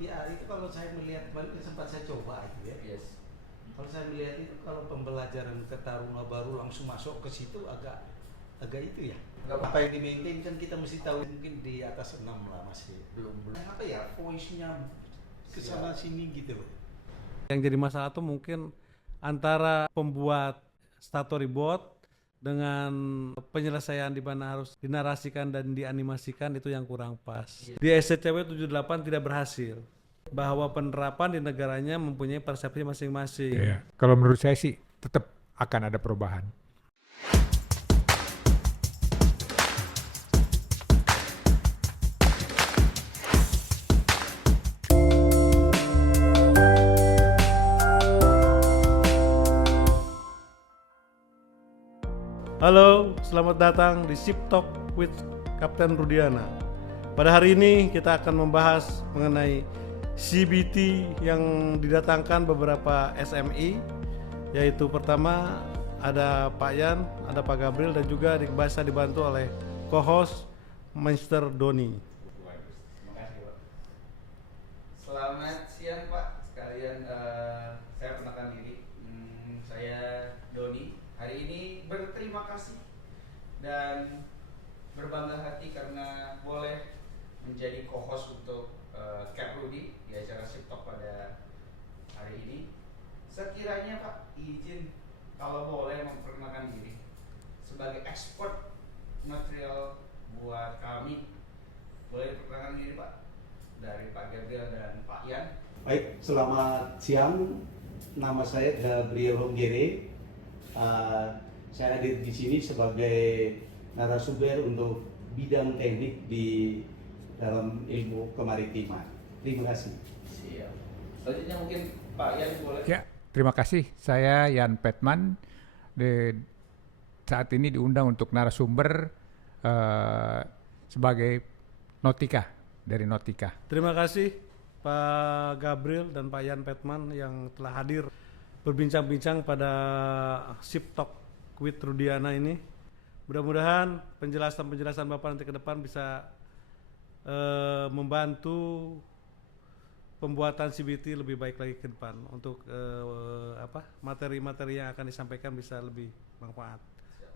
Ya itu kalau saya melihat kemarin sempat saya coba itu ya. Yes. Kalau saya melihat itu kalau pembelajaran ke Taruna Baru langsung masuk ke situ agak itu ya. Apa yang di-maintain kan kita mesti tahu, mungkin di atas 6 lah masih. Belum. Apa ya, voice-nya kesana sini gitu loh. Yang jadi masalah tuh mungkin antara pembuat storyboard dengan penyelesaian di mana harus dinarasikan dan dianimasikan, itu yang kurang pas. Di SCCW 78 tidak berhasil, bahwa penerapan di negaranya mempunyai persepsi masing-masing. Iya. Kalau menurut saya sih tetap akan ada perubahan. Halo, selamat datang di Ship Talk with Kapten Rudiana. Pada hari ini kita akan membahas mengenai CBT yang didatangkan beberapa SMI, yaitu pertama ada Pak Yan, ada Pak Gabriel, dan juga bisa dibantu oleh co-host Mr. Doni. Terima kasih, Pak. Selamat siang, Pak. Sekalian saya perkenalkan diri. Saya Doni. Hari ini berterima kasih dan berbangga hati karena boleh menjadi co-host untuk Cap Rudy di acara Ship Talk pada hari ini. Sekiranya Pak izin kalau boleh memperkenalkan diri sebagai expert material buat kami. Boleh perkenalkan diri Pak dari Pak Gabriel dan Pak Yan. Baik, selamat siang. Nama saya Gabriel Honggere. Saya hadir di sini sebagai narasumber untuk bidang teknik di dalam ilmu kemaritiman. Terima kasih. Siap. Selanjutnya mungkin Pak Yan boleh. Ya, terima kasih. Saya Yan Petman. Saat ini diundang untuk narasumber sebagai Nautica, dari Nautica. Terima kasih Pak Gabriel dan Pak Yan Petman yang telah hadir berbincang-bincang pada Ship Talk with Rudiana ini. Mudah-mudahan penjelasan Bapak nanti ke depan bisa membantu pembuatan CBT lebih baik lagi ke depan untuk materi-materi yang akan disampaikan bisa lebih manfaat.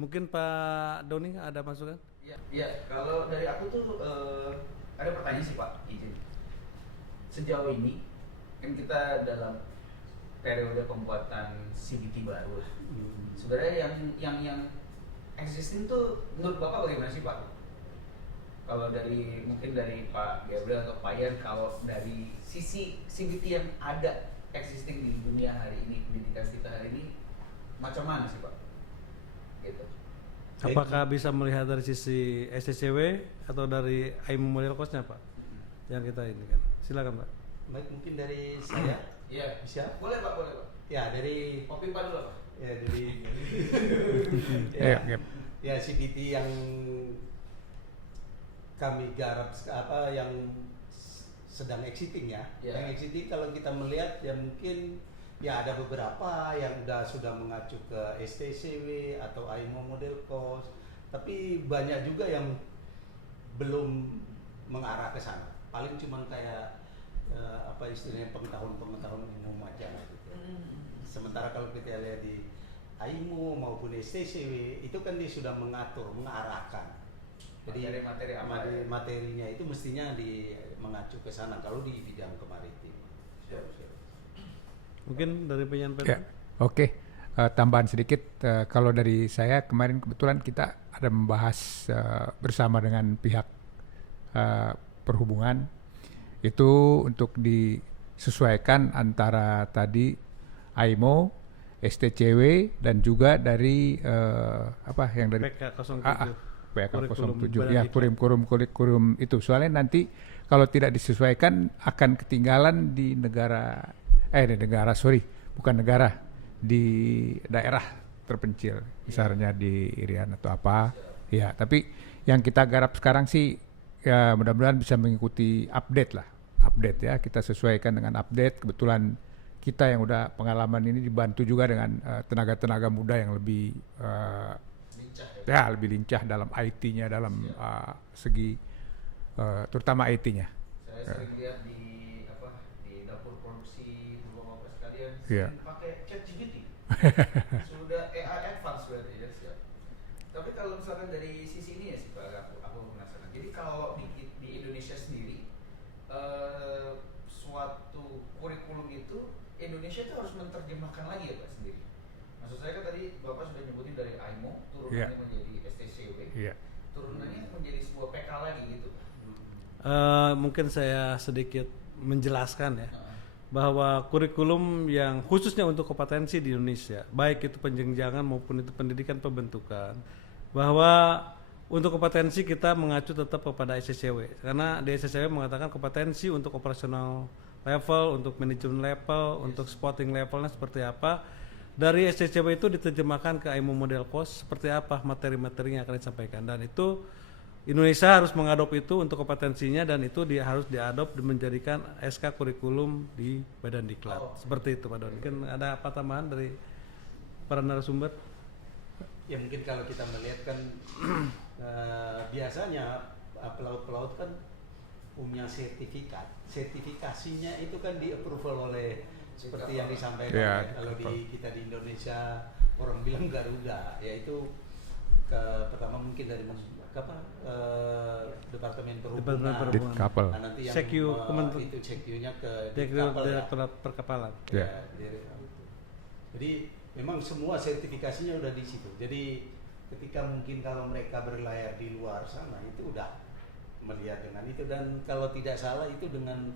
Mungkin Pak Doni ada masukan? Ya, kalau dari aku tuh ada pertanyaan sih Pak, izin. Sejauh ini kan kita dalam periode pembuatan CBT baru. Sebenarnya yang existing tuh menurut Bapak bagaimana sih Pak? Kalau mungkin dari Pak Gabriel atau Pak Yan, kalau dari sisi CBT yang ada existing di dunia hari ini, pendidikan kita hari ini, macam mana sih Pak? Gitu. Apakah bisa melihat dari sisi SCCW atau dari AIMO model cost-nya Pak? Yang kita ini kan. Silakan Pak. Baik, mungkin dari saya. Iya. Bisa? Boleh Pak, boleh Pak. Ya, dari Kopi Pak dulu Pak. ya dari Yep. ya CBT yang kami garap yang sedang exiting ya. Yeah. Yang exiting kalau kita melihat ya mungkin ya ada beberapa yang sudah mengacu ke STCW atau AIMO model cost, tapi banyak juga yang belum mengarah ke sana. Paling cuman kayak istilahnya pengetahuan umum aja gitu. Sementara kalau kita lihat di AIMO maupun STCW itu kan dia sudah mengarahkan. Jadi materinya itu mestinya mengacu ke sana kalau di bidang kemaritiman. Mungkin dari penyampaian. Ya, oke. Tambahan sedikit, kalau dari saya kemarin kebetulan kita ada membahas bersama dengan pihak perhubungan itu untuk disesuaikan antara tadi AIMO, STCW dan juga dari yang dari PK07. PK07 ya, kurikulum itu. Soalnya nanti kalau tidak disesuaikan akan ketinggalan di di daerah terpencil, misalnya di Irian atau apa. Ya, tapi yang kita garap sekarang sih ya mudah-mudahan bisa mengikuti update ya, kita sesuaikan dengan update. Kebetulan kita yang udah pengalaman ini dibantu juga dengan tenaga-tenaga muda yang lebih lebih lincah dalam IT-nya, dalam segi terutama IT-nya. Saya sering lihat di produksi bapak-bapak sekalian Iya. pakai ChatGPT. Sudah AI advance berarti ya, siap. Tapi kalau misalkan dari sisi ini ya sih Pak, aku penasaran. Jadi kalau di Indonesia sendiri suatu kurikulum itu Indonesia itu harus menerjemahkan lagi ya Pak sendiri. Maksud saya kan tadi Bapak sudah nyebutin dari AIMO turunannya Iya. menjadi STCW, Iya. turunannya menjadi sebuah PK lagi gitu. Mungkin saya sedikit menjelaskan ya bahwa kurikulum yang khususnya untuk kompetensi di Indonesia, baik itu penjenjangan maupun itu pendidikan pembentukan, bahwa untuk kompetensi kita mengacu tetap kepada SCCW karena di SCCW mengatakan kompetensi untuk operasional level, untuk manajemen level, untuk spotting levelnya seperti apa. Dari SCCW itu diterjemahkan ke AIMO model cost seperti apa materi-materi yang akan disampaikan, dan itu Indonesia harus mengadop itu untuk kompetensinya, dan itu harus diadop dan menjadikan SK kurikulum di Badan Diklat. Seperti itu Pak Don. Mungkin ada apa tambahan dari para narasumber? Ya mungkin kalau kita melihat kan biasanya pelaut-pelaut kan punya sertifikat. Sertifikasinya itu kan di-approval oleh seperti yang disampaikan Ya, ya. Kalau kita di Indonesia orang bilang Garuda, yaitu pertama mungkin dari Departemen Perhubungan. Di kapal. Nah, nanti yang Sekyu, itu sekjunya ke Direktorat Perkapalan. Ya. Jadi memang semua sertifikasinya udah di situ. Jadi ketika mungkin kalau mereka berlayar di luar sana itu udah melihat dengan itu, dan kalau tidak salah itu dengan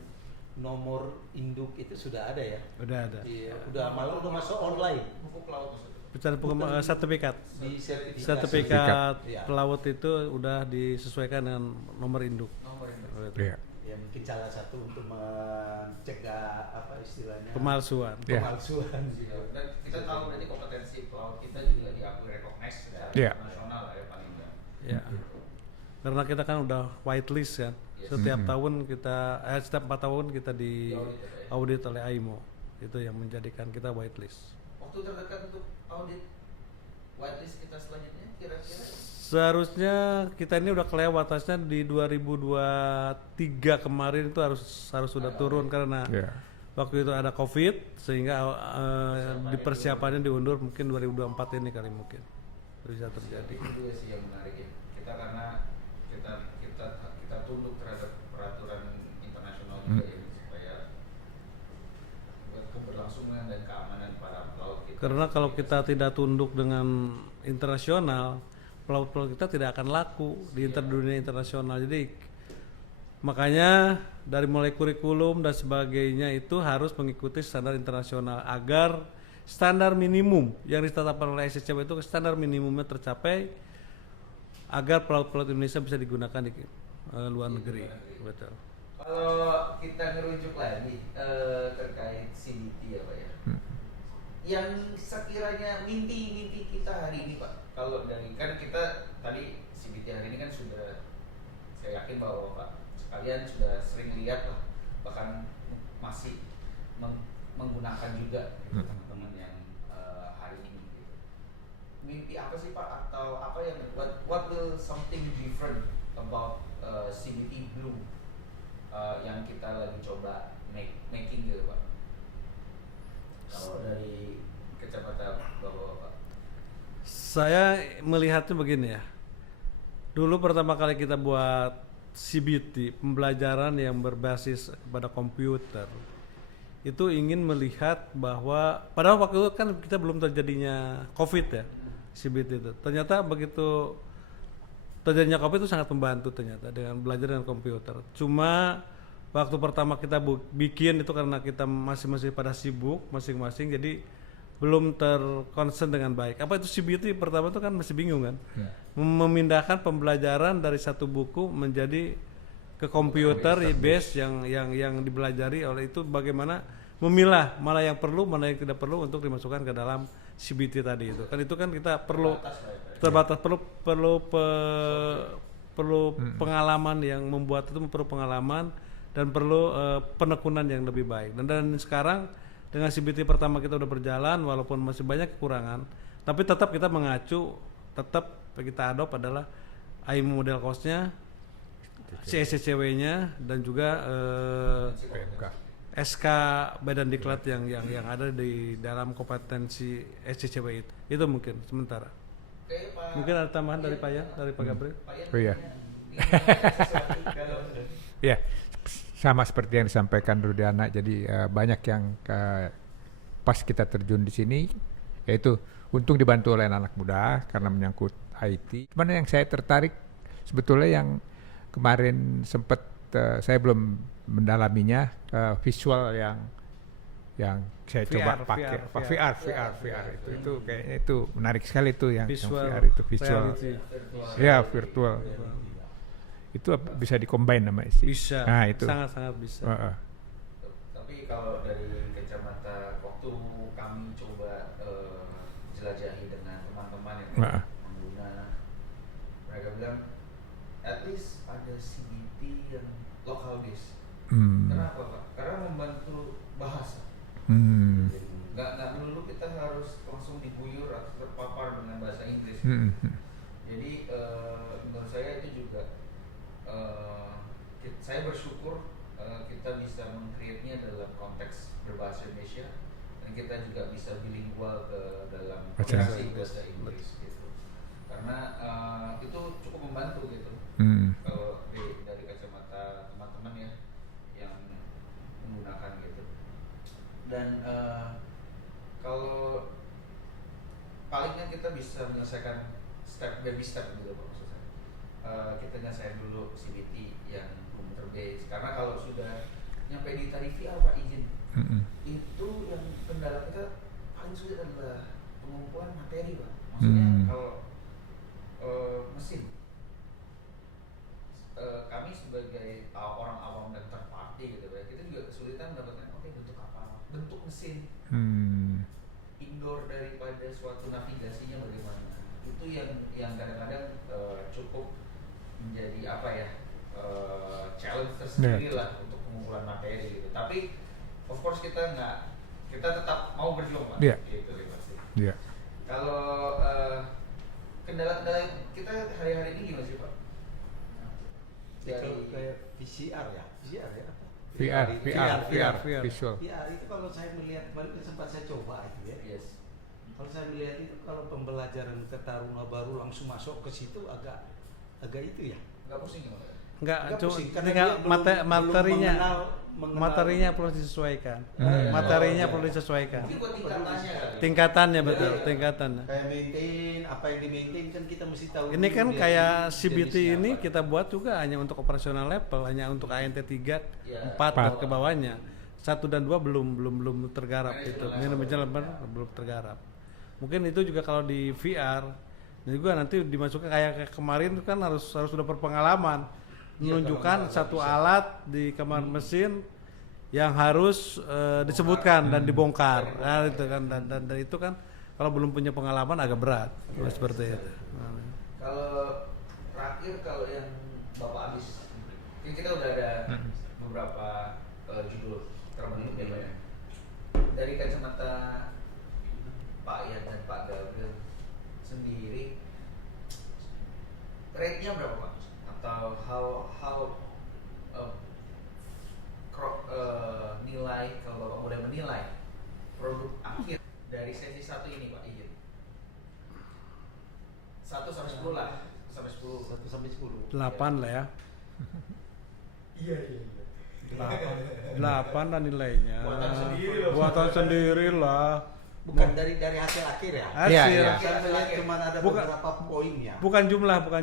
nomor induk itu sudah ada ya. Udah ada. Iya, malah udah masuk online. Buku pelaut maksudnya. Bicara sertifikat. Di Sertifikat Iya. pelaut itu udah disesuaikan dengan nomor induk. Nomor ini. Iya. Ya mungkin salah satu untuk mencegah apa istilahnya Pemalsuan. Ya. pemalsuan gitu. Dan kita tahu berarti kompetensi pelaut kita juga diakui recognize secara Iya. nasional lah ya paling enggak. Ya. Karena kita kan udah whitelist kan. Yes. Setiap tahun kita setiap 4 tahun kita di Di audit oleh AIMO. Itu yang menjadikan kita whitelist. Waktu terdekat untuk audit whitelist kita selanjutnya kira-kira Seharusnya kita ini udah kelewat, harusnya di 2023 kemarin itu harus sudah turun karena Iya. waktu itu ada COVID sehingga di persiapannya diundur, mungkin 2024 ini kali mungkin bisa terjadi. itu juga sih yang menarik ya. Kita karena kita tunduk terhadap peraturan internasional juga ya, supaya buat keberlangsungan dan keamanan para pelaut kita. Karena kalau kita tidak tunduk dengan internasional, pelaut-pelaut kita tidak akan laku di dunia internasional. Jadi makanya dari mulai kurikulum dan sebagainya itu harus mengikuti standar internasional agar standar minimum yang ditetapkan oleh SCCW itu standar minimumnya tercapai agar pelaut-pelaut Indonesia bisa digunakan di luar negeri. Betul. Kalau kita ngerujuk lagi terkait CBT ya Pak ya, yang sekiranya mimpi kita hari ini Pak, kalau dari kan kita tadi CBT hari ini kan sudah, saya yakin bahwa Pak sekalian sudah sering lihat lah, bahkan masih menggunakan juga gitu, teman-teman yang hari ini gitu. Mimpi apa sih Pak, atau apa yang what will something different about CBT Blue yang kita lagi coba making gitu Pak? Kalau dari kacamata Bapak. Saya melihatnya begini ya. Dulu pertama kali kita buat CBT, pembelajaran yang berbasis kepada komputer, itu ingin melihat bahwa padahal waktu itu kan kita belum terjadinya COVID ya, CBT itu. Ternyata begitu terjadinya COVID itu sangat membantu ternyata dengan belajar dengan komputer. Cuma waktu pertama kita bikin itu karena kita masing-masing pada sibuk masing-masing, jadi belum terkonsen dengan baik. Apa itu CBT pertama itu kan masih bingung kan, memindahkan pembelajaran dari satu buku menjadi ke komputer base yang dibelajari oleh itu, bagaimana memilah mana yang perlu mana yang tidak perlu untuk dimasukkan ke dalam CBT tadi itu kan. Itu kan kita perlu terbatas, perlu pengalaman yang membuat itu perlu pengalaman dan perlu penekunan yang lebih baik. Dan sekarang dengan CBT pertama kita udah berjalan, walaupun masih banyak kekurangan, tapi tetap kita mengacu, tetap kita adopt adalah AIMO model cost-nya, CSCCW-nya, dan juga SK Badan Diklat yang ada di dalam kompetensi SCCW itu mungkin sementara. Oke, Pak. Mungkin ada tambahan dari Pak Yan, dari Pak Gabriel. Pak Yan, Oh iya. ingin menanyakan sesuatu kalau- Ya, sama seperti yang disampaikan Rudiana. Jadi banyak yang pas kita terjun di sini, yaitu untung dibantu oleh anak muda karena menyangkut IT. Cuman yang saya tertarik sebetulnya yang kemarin sempat saya belum mendalaminya, visual yang saya coba pakai VR itu kayaknya itu menarik sekali tuh yang Visual VR itu visual. reality. Ya, virtual. Itu bisa dikombin sama isi. Bisa. Nah, itu. Sangat-sangat bisa. Tapi kalau dari kacamata waktu kami coba jelajahi dengan teman-teman yang pengguna, mereka bilang at least ada CBT yang lokal base. Kenapa Pak? Karena membantu bahasa. Nggak melulu kita harus langsung diguyur atau terpapar dengan bahasa Inggris. Jadi menurut saya itu juga saya bersyukur kita bisa meng-create-nya dalam konteks berbahasa Indonesia dan kita juga bisa bilingual ke dalam komunikasi bahasa Inggris gitu. Karena itu cukup membantu gitu. Kalau dari kacamata teman-teman ya yang menggunakan gitu. Dan kalau palingnya kita bisa menyelesaikan step baby step gitu Pak, maksud saya. Kita nyelesain dulu CBT yang computer base, karena kalau sudah nyampe di tadi VR Pak izin, itu yang kendala kita paling sulit adalah pengumpulan materi Pak. Maksudnya kalau mesin, kami sebagai orang awam dan third party gitu ya, kita juga kesulitan mendapatkan bentuk apa, bentuk mesin, indoor daripada suatu navigasinya bagaimana. Itu yang kadang-kadang cukup menjadi apa ya, challenge tersendiri lah untuk pengumpulan materi gitu. Tapi of course kita tetap mau berjuang Pak. Yeah. Gitu pasti. Yeah. Kalau kendala-kendala kita hari-hari ini gimana sih Pak? Kalau kayak VCR ya apa? VR visual. VR itu kalau saya melihat kemarin sempat saya coba itu ya. Yes. Kalau saya melihat itu kalau pembelajaran ke Taruna baru langsung masuk ke situ agak itu ya. Nggak pusing ya Pak? Enggak, cuma pusing, karena tinggal dia belum materinya mengenal- materinya perlu disesuaikan. Materinya perlu disesuaikan. Mungkin buat tingkatannya kali. Tingkatannya betul, tingkatannya. Kayak maintain, apa yang di maintain kan kita mesti tahu. Ini kan dulu kayak dia CBT jenisnya ini apa. kita buat juga hanya untuk operasional level, hanya untuk ANT 3, Ya. 4 dan ke bawahnya. 1 dan 2 belum tergarap itu. Manajemen belum tergarap. Mungkin itu juga kalau di VR dan juga nanti dimasukkan kayak kemarin itu kan harus sudah berpengalaman menunjukkan satu alat di kamar mesin yang harus disebutkan dan dibongkar. Nah, itu kan dan itu kan kalau belum punya pengalaman agak berat. Seperti itu. Kalau terakhir kalau yang Bapak habis, ini kita udah ada beberapa judul terbentuk ya Pak ya. Dari kacamata Pak Yan dan Pak Gabriel sendiri, rate-nya berapa Pak? Atau nilai kalau Bapak boleh menilai produk akhir dari sesi 1 ini Pak izin. 1 sampai 10 lah. 1 sampai 10. 8 lah ya. Iya. 8 lah nilainya. Buatan sendiri lah. Bukan dari hasil akhir ya. Hasil. Iya. Saya melihat cuma ada Bukan- beberapa poinnya. Bukan jumlah, Bukan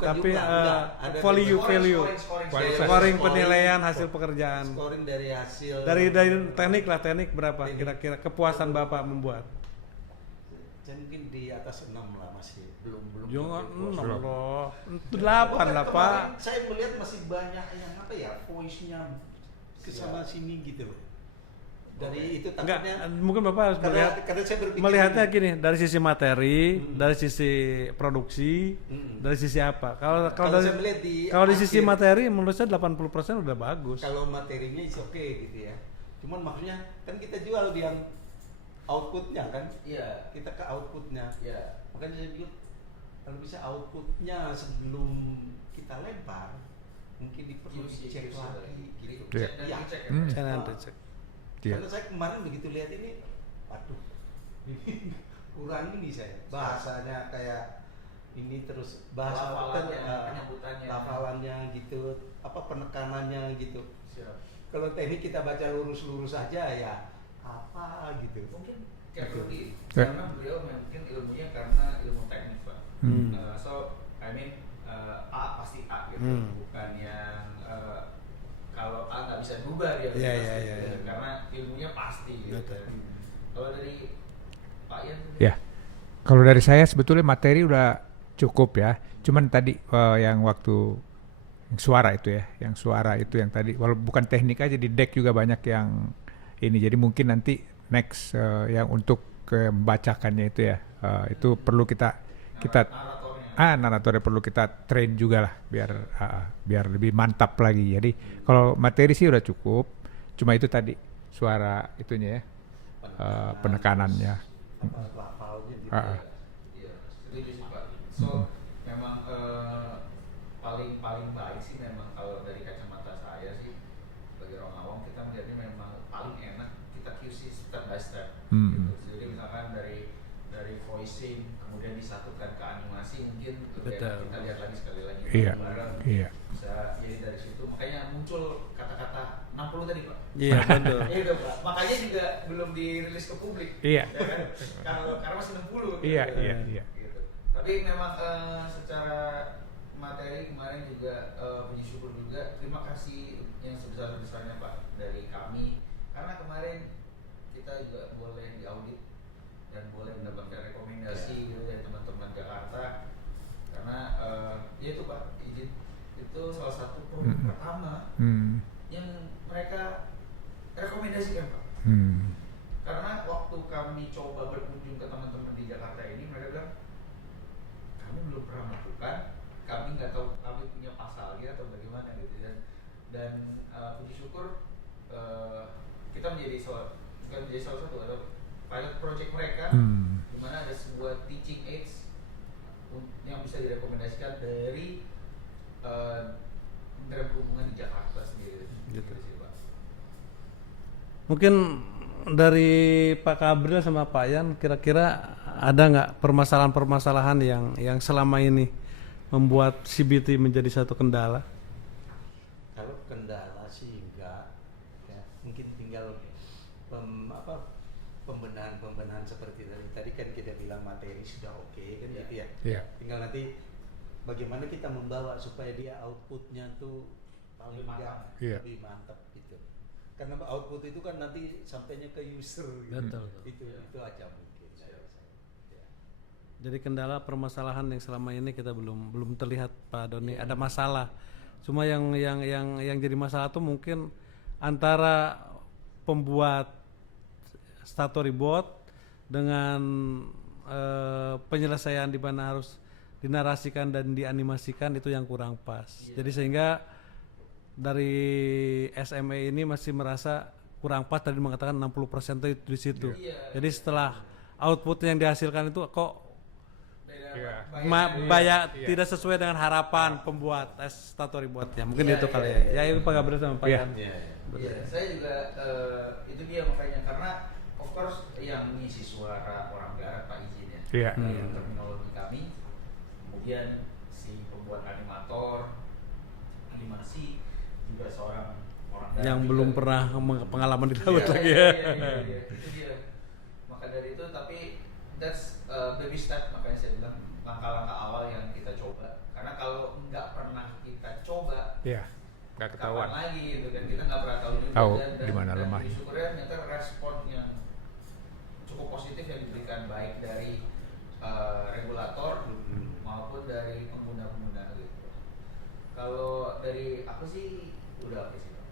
tapi jumlah, enggak. Ada value. Scoring penilaian hasil Scoring pekerjaan. dari hasil. Dari teknik lah, teknik berapa kira-kira kepuasan Bapak membuat? Saya mungkin di atas 6 lah masih. Belum. Jangan sampai 6 puas. loh. 8 lah, Pak. Kemarin saya melihat masih banyak yang apa ya, voice-nya kesana sini gitu loh. Dari itu Enggak, takutnya mungkin Bapak harus karena saya berpikir melihatnya gini. gini, dari sisi materi, dari sisi produksi, dari sisi apa? Kalau Kalau dari saya melihat di sisi akhir, materi menurut saya 80% udah bagus. kalau materinya is oke gitu ya. Cuman maksudnya kan kita jual di yang outputnya kan, Iya. kita ke outputnya. Iya. Makanya saya bilang kalau bisa outputnya sebelum kita lempar, mungkin diperlu QC dicek lagi gitu. Iya. Cek dan Iya. dicek ya. Saya nanti cek. Iya. Karena saya kemarin begitu lihat ini, aduh, ini kurang ini saya bahasanya kayak ini terus bahasa Lafalannya, kan, penyebutannya. lafalannya gitu, apa penekanannya gitu. Siap. Kalau teknik kita baca lurus-lurus aja ya apa gitu. Mungkin kayak Rudy, Ya. karena beliau mungkin ilmunya karena ilmu teknik Pak. So I mean A pasti A gitu, bukan yang kalau A nggak bisa berubah dia Iya, pasti, iya, iya. karena ilmunya pasti gitu. Betul. Kalau dari Pak Ian, Ya, kalau dari saya sebetulnya materi udah cukup ya. Cuman tadi yang waktu yang suara itu ya, yang suara itu yang tadi, walau bukan teknik aja di deck juga banyak yang ini. Jadi mungkin nanti next yang untuk membacakannya itu ya, itu perlu kita naratornya. naratornya perlu kita train juga lah biar lebih mantap lagi. Jadi kalau materi sih udah cukup. Cuma itu tadi suara itunya ya, penekanannya. Apa lafalnya gitu. Iya, setuju sih Pak. So memang paling baik sih memang kalau dari kacamata saya sih sebagai orang awam kita melihatnya memang paling enak kita QC step by step. Gitu. Jadi misalkan dari voicing kemudian disatukan ke animasi mungkin lebih enak kita lihat lagi sekali lagi Iya, bareng. iya. Bisa jadi dari situ makanya muncul kata-kata 60 tadi Pak. Iya, betul. Iya dong, Pak. Makanya juga belum dirilis ke publik. Iya. Ya kan? Karena masih 60. Iya, gitu. iya, iya. Gitu. Tapi memang secara materi kemarin juga puji syukur juga. Terima kasih yang sebesar-besarnya Pak dari kami. Karena kemarin kita juga boleh diaudit dan boleh mendapatkan rekomendasi gitu dari teman-teman Jakarta. Karena ya itu Pak, izin itu salah satu produk pertama yang mereka rekomendasikan Pak. Karena waktu kami coba berkunjung ke teman-teman di Jakarta ini, mereka bilang kami belum pernah melakukan, kami nggak tahu kami punya pasalnya atau bagaimana gitu dan puji syukur kita menjadi salah satu ada pilot project mereka di mana ada sebuah teaching aids yang bisa direkomendasikan dari Kementerian Perhubungan di Jakarta sendiri. Gitu sih Pak. Mungkin dari Pak Kabril sama Pak Yan kira-kira ada nggak permasalahan-permasalahan yang selama ini membuat CBT menjadi satu kendala? Kalau kendala sih enggak, ya, mungkin tinggal pembenahan seperti tadi kan kita bilang materi sudah oke kan gitu ya. Iya. Tinggal nanti bagaimana kita membawa supaya dia outputnya tuh paling Lebih enggak mantap. Iya. lebih mantap gitu. Karena output itu kan nanti sampainya ke user gitu. Betul. Itu aja mungkin. Ya. Jadi kendala permasalahan yang selama ini kita belum terlihat Pak Doni ada masalah. Cuma yang jadi masalah tuh mungkin antara pembuat storyboard dengan penyelesaian di mana harus dinarasikan dan dianimasikan itu yang kurang pas. Jadi sehingga dari SME ini masih merasa kurang pas, tadi mengatakan 60% itu di situ. Jadi setelah output yang dihasilkan itu kok tidak sesuai dengan harapan pembuat storyboardnya. Mungkin itu kali ya. Ya itu Pak Gabriel sama Pak Yan. Iya, saya juga itu dia makanya karena of course yang mengisi suara orang darat Pak izin ya. Iya. Yang terminologi kami, kemudian si pembuat animasi juga seorang orang darat Yang juga. belum pernah pengalaman di laut lagi Iya, ya. itu dia. Maka dari itu tapi that's baby step, makanya saya bilang langkah-langkah awal yang kita coba. Karena kalau nggak pernah kita coba, Iya. Nggak ketahuan. kapan lagi gitu kan, kita nggak pernah tahu juga. Tahu dan di mana dan lemahnya. syukurnya ternyata respon yang cukup positif yang diberikan baik dari regulator maupun dari pengguna-pengguna gitu. Kalau dari aku sih udah oke sih Pak.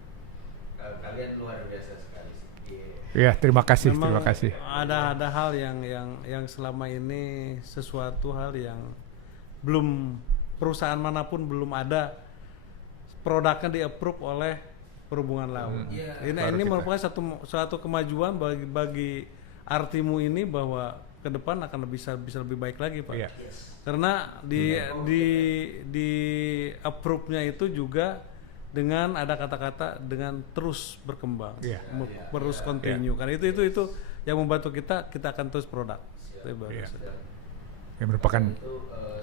Kalian luar biasa sekali sih. Iya, terima kasih, Memang terima kasih. ada hal yang selama ini sesuatu hal yang belum perusahaan manapun belum ada produknya di-approve oleh Perhubungan Laut. Ini Baru kita. merupakan suatu kemajuan bagi Artimu ini bahwa ke depan akan bisa lebih baik lagi Pak. Iya. Karena di approve-nya itu juga dengan ada kata-kata dengan terus berkembang, Iya. terus continue. Karena itu yang membantu kita akan terus produk. Itu baru. Iya. Dan Yang merupakan itu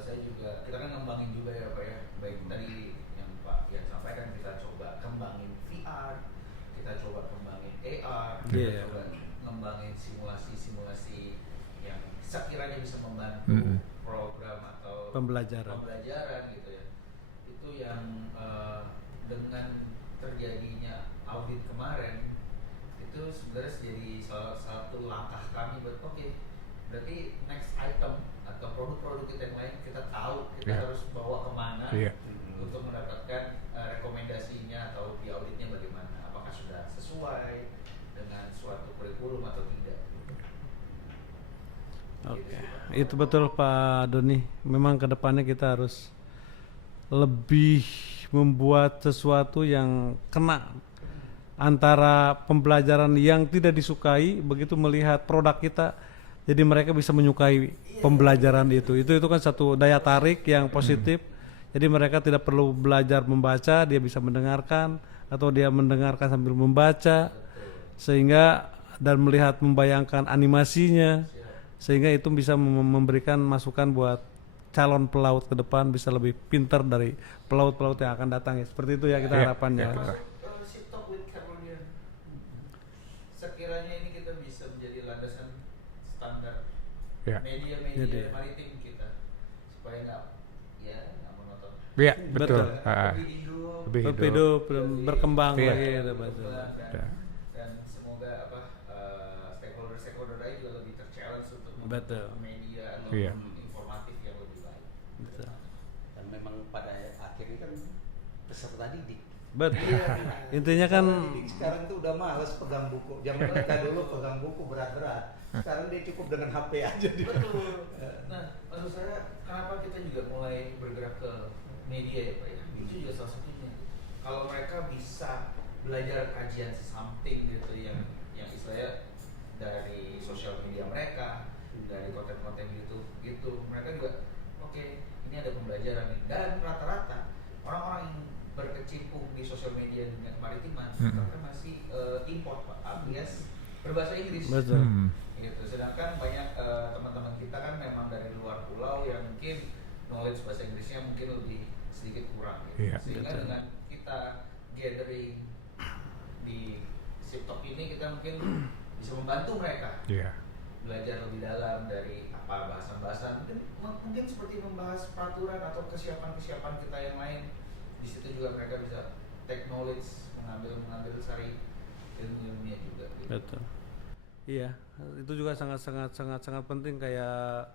saya juga, kita kan ngembangin juga ya Pak ya, baik tadi yang Pak yang sampaikan, kita coba kembangin VR, kita coba kembangin AR, kita Iya. coba ngembangin simulasi-simulasi yang sekiranya bisa membantu program atau Pembelajaran. gitu ya. Itu yang dengan terjadinya audit kemarin itu sebenarnya jadi salah satu langkah kami buat berarti next item atau produk-produk kita yang lain kita tahu kita Iya. harus bawa kemana Iya. untuk mendapatkan rekomendasinya atau di auditnya bagaimana, apakah sudah sesuai dengan suatu kurikulum atau tidak. Oke, itu betul Pak Doni. Memang kedepannya kita harus lebih membuat sesuatu yang kena antara pembelajaran yang tidak disukai begitu melihat produk kita, jadi mereka bisa menyukai pembelajaran itu kan satu daya tarik yang positif. Jadi mereka tidak perlu belajar membaca, dia bisa mendengarkan atau dia mendengarkan sambil membaca sehingga dan melihat membayangkan animasinya sehingga itu bisa memberikan masukan buat calon pelaut ke depan bisa lebih pintar dari pelaut-pelaut yang akan datang ya. Seperti itu ya kita Iya, harapannya. iya, betul. Ship Talk with Carolian. Sekiranya ini kita bisa menjadi landasan standar Ya. media-media Jadi. maritim kita supaya nggak monoton. Iya, betul. Betul. Lebih hidup, Lebih hidup. Hidup berkembang Iya. lagi ya, betul. berkembang, Ya. dan semoga stakeholder lain juga lebih ter-challenge untuk Betul. membentuk media atau Iya. informatif yang lebih baik. Betul. Dan memang pada akhirnya kan peserta didik. Betul. Intinya kan Didik sekarang tuh udah males pegang buku. Zaman kita dulu pegang buku berat-berat. Sekarang dia cukup dengan HP aja dia. Betul. Nah, maksud saya kenapa kita juga mulai bergerak ke media ya Pak ya? Itu juga salah satunya. Kalau mereka bisa belajar kajian something gitu yang istilahnya dari sosial media mereka, dari konten-konten YouTube gitu, mereka juga ini ada pembelajaran nih. Dan rata-rata orang-orang yang berkecimpung di sosial media dunia kemaritiman mereka masih import Pak, alias berbahasa Inggris. betul. Gitu. Sedangkan banyak teman-teman kita kan memang dari luar pulau yang mungkin knowledge bahasa Inggrisnya mungkin lebih sedikit kurang gitu. Iya, Sehingga betul. dengan kita gathering di Ship Talk ini kita mungkin bisa membantu mereka Iya. belajar lebih dalam dari apa bahasan-bahasan, mungkin seperti membahas peraturan atau kesiapan-kesiapan kita yang lain. Di situ juga mereka bisa take knowledge, mengambil sari ilmu-ilmunya juga gitu. Betul. Iya, itu juga sangat penting kayak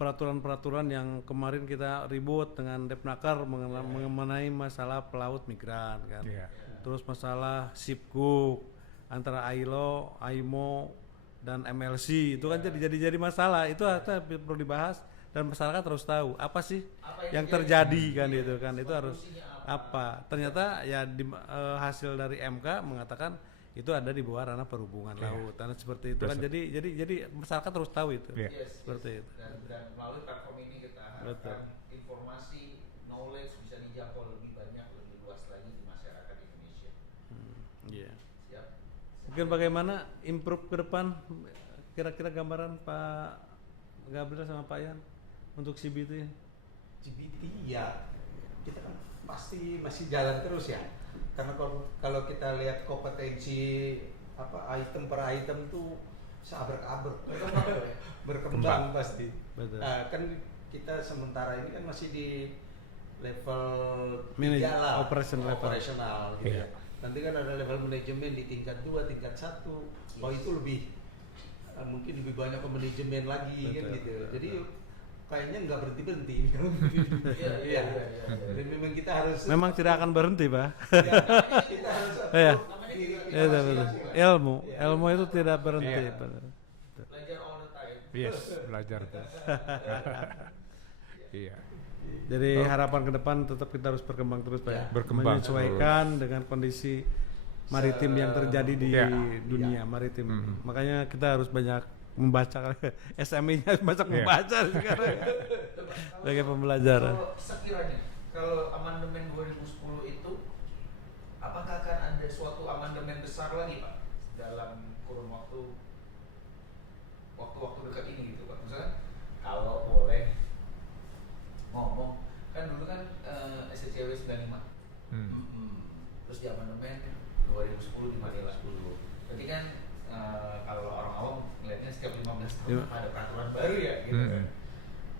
peraturan-peraturan yang kemarin kita ribut dengan Depnakar mengenai masalah pelaut migran kan. Iya. Terus masalah SIPGUK antara ILO, IMO dan MLC itu kan jadi masalah. Itu perlu dibahas dan masyarakat harus tahu apa sih Apa yang terjadi kan itu kan. Itu harus apa. Ternyata ya hasil dari MK mengatakan itu ada di bawah ranah perhubungan laut, karena seperti itu kan. Jadi masyarakat harus tahu itu. Iya. Seperti itu. Dan melalui platform ini kita harapkan informasi, knowledge bisa dijangkau lebih banyak, lebih luas lagi di masyarakat Indonesia. Iya. Siap. Mungkin bagaimana improve ke depan, kira-kira gambaran Pak Gabriel sama Pak Yan untuk CBT? CBT ya kita kan pasti masih jalan terus ya. Karena kalau kita lihat kompetensi item per item tuh seabrek-abrek berkembang pasti. Betul. Nah, kan kita sementara ini kan masih di level Manage- 3 lah, operational. gitu Iya. ya. Nanti kan ada level manajemen di tingkat 2, tingkat 1. Oh itu lebih mungkin lebih banyak ke manajemen lagi kan Betul. gitu. Jadi kayaknya nggak berhenti-berhenti. Iya. Dan memang kita harus Memang tidak akan berhenti, Pak. kita harus Iya. Namanya juga Iya, betul. Ilmu itu tidak berhenti. Iya. Benar. belajar all the time. Yes, belajar terus. Iya. Jadi harapan ke depan tetap kita harus berkembang terus, Pak. Ya, berkembang menyesuaikan dengan kondisi maritim yang terjadi di Ya. dunia maritim. Makanya kita harus banyak membaca SME-nya banyak Iya. membaca sekarang sebagai pembelajaran. Kalau sekiranya kalau amandemen 2010 itu ada suatu amandemen besar lagi Pak dalam kurun waktu dekat ini gitu Pak. Misalkan kalau boleh ngomong, kan dulu kan SCCW 95 terus di amandemen 2010 di Manila. Berarti kan kalau orang awam ngeliatnya setiap 15 tahun ada peraturan baru ya gitu kan.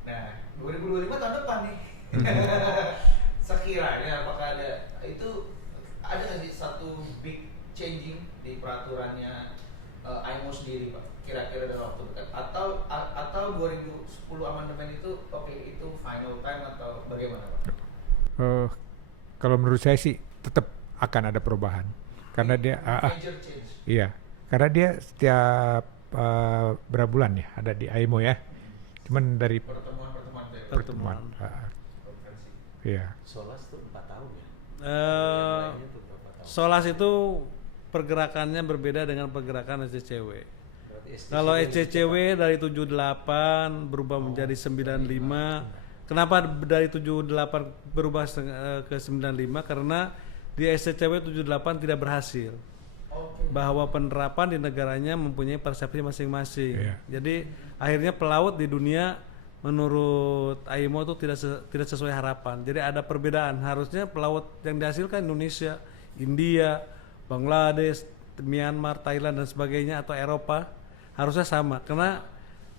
Nah 2025 tahun depan nih sekiranya apakah ada nggak sih satu big changing di peraturannya IMO sendiri Pak, kira-kira dalam waktu dekat, atau 2010 amandemen itu itu final time atau bagaimana Pak? Kalau menurut saya sih tetap akan ada perubahan karena dia Major change. iya, karena dia setiap berapa bulan ya ada di IMO ya, cuman dari pertemuan pertemuan konferensi. iya. Solas tuh 4 tahun ya. Lainnya tuh berapa tahun? Solas itu pergerakannya berbeda dengan pergerakan SCCW. Berarti STCW Kalau SCCW dari 78 berubah menjadi 95. Kenapa dari 78 berubah ke 95? Karena di SCCW 78 tidak berhasil. Oke. Bahwa penerapan di negaranya mempunyai persepsi masing-masing. Iya. Jadi akhirnya pelaut di dunia menurut IMO itu tidak sesuai harapan. Jadi ada perbedaan. Harusnya pelaut yang dihasilkan Indonesia, India, Bangladesh, Myanmar, Thailand dan sebagainya atau Eropa harusnya sama. Karena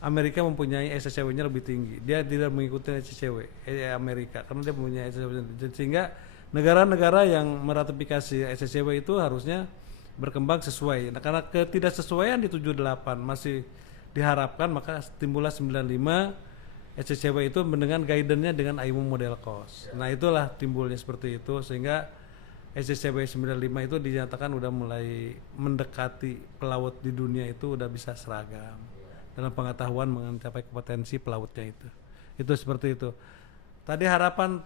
Amerika mempunyai SCCW-nya lebih tinggi. Dia tidak mengikuti SCCW Amerika karena dia mempunyai SCCW. Sehingga negara-negara yang meratifikasi SCCW itu harusnya berkembang sesuai. Nah, karena ketidaksesuaian di 78 masih diharapkan, maka timbullah 95 SCCW itu dengan guidance-nya dengan IMO model cost. Nah, itulah timbulnya seperti itu sehingga SCCW 95 itu dinyatakan udah mulai mendekati pelaut di dunia itu udah bisa seragam dalam pengetahuan mencapai kompetensi pelautnya itu. Itu seperti itu. Tadi harapan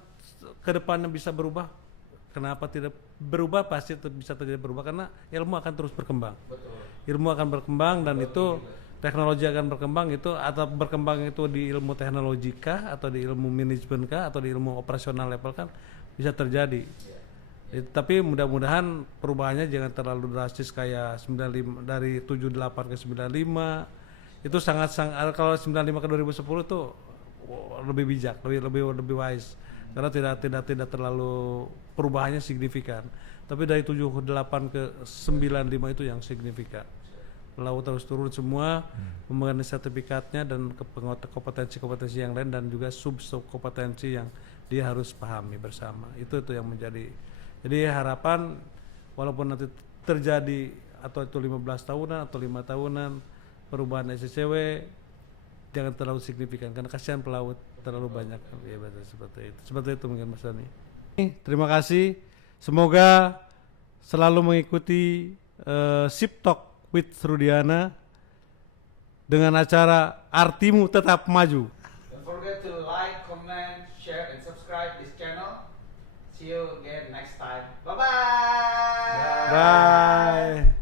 ke depannya bisa berubah. Kenapa tidak berubah? Pasti bisa terjadi berubah karena ilmu akan terus berkembang. Betul. Ilmu akan berkembang dan itu teknologi akan berkembang itu atau berkembang itu di ilmu teknologi kah atau di ilmu manajemen kah atau di ilmu operasional level kan bisa terjadi. Tapi mudah-mudahan perubahannya jangan terlalu drastis kayak 95 dari 78 ke 95. Itu sangat kalau 95 ke 2010 itu lebih bijak, lebih wise. Karena tidak terlalu perubahannya signifikan. Tapi dari 78 ke 95 itu yang signifikan. Pelaut terus turun semua, memegang sertifikatnya dan kompetensi-kompetensi yang lain dan juga sub-kompetensi yang dia harus pahami bersama. Itu yang menjadi. Jadi harapan walaupun nanti terjadi atau itu 15 tahunan atau 5 tahunan perubahan SCCW jangan terlalu signifikan karena kasihan pelaut terlalu banyak. Ya betul seperti itu mungkin Mas Dani. Terima kasih. Semoga selalu mengikuti Ship Talk with Rudiana dengan acara Artimu Tetap Maju. Don't forget to like, comment, share, and subscribe this channel. See you again next time. Bye-bye. Bye.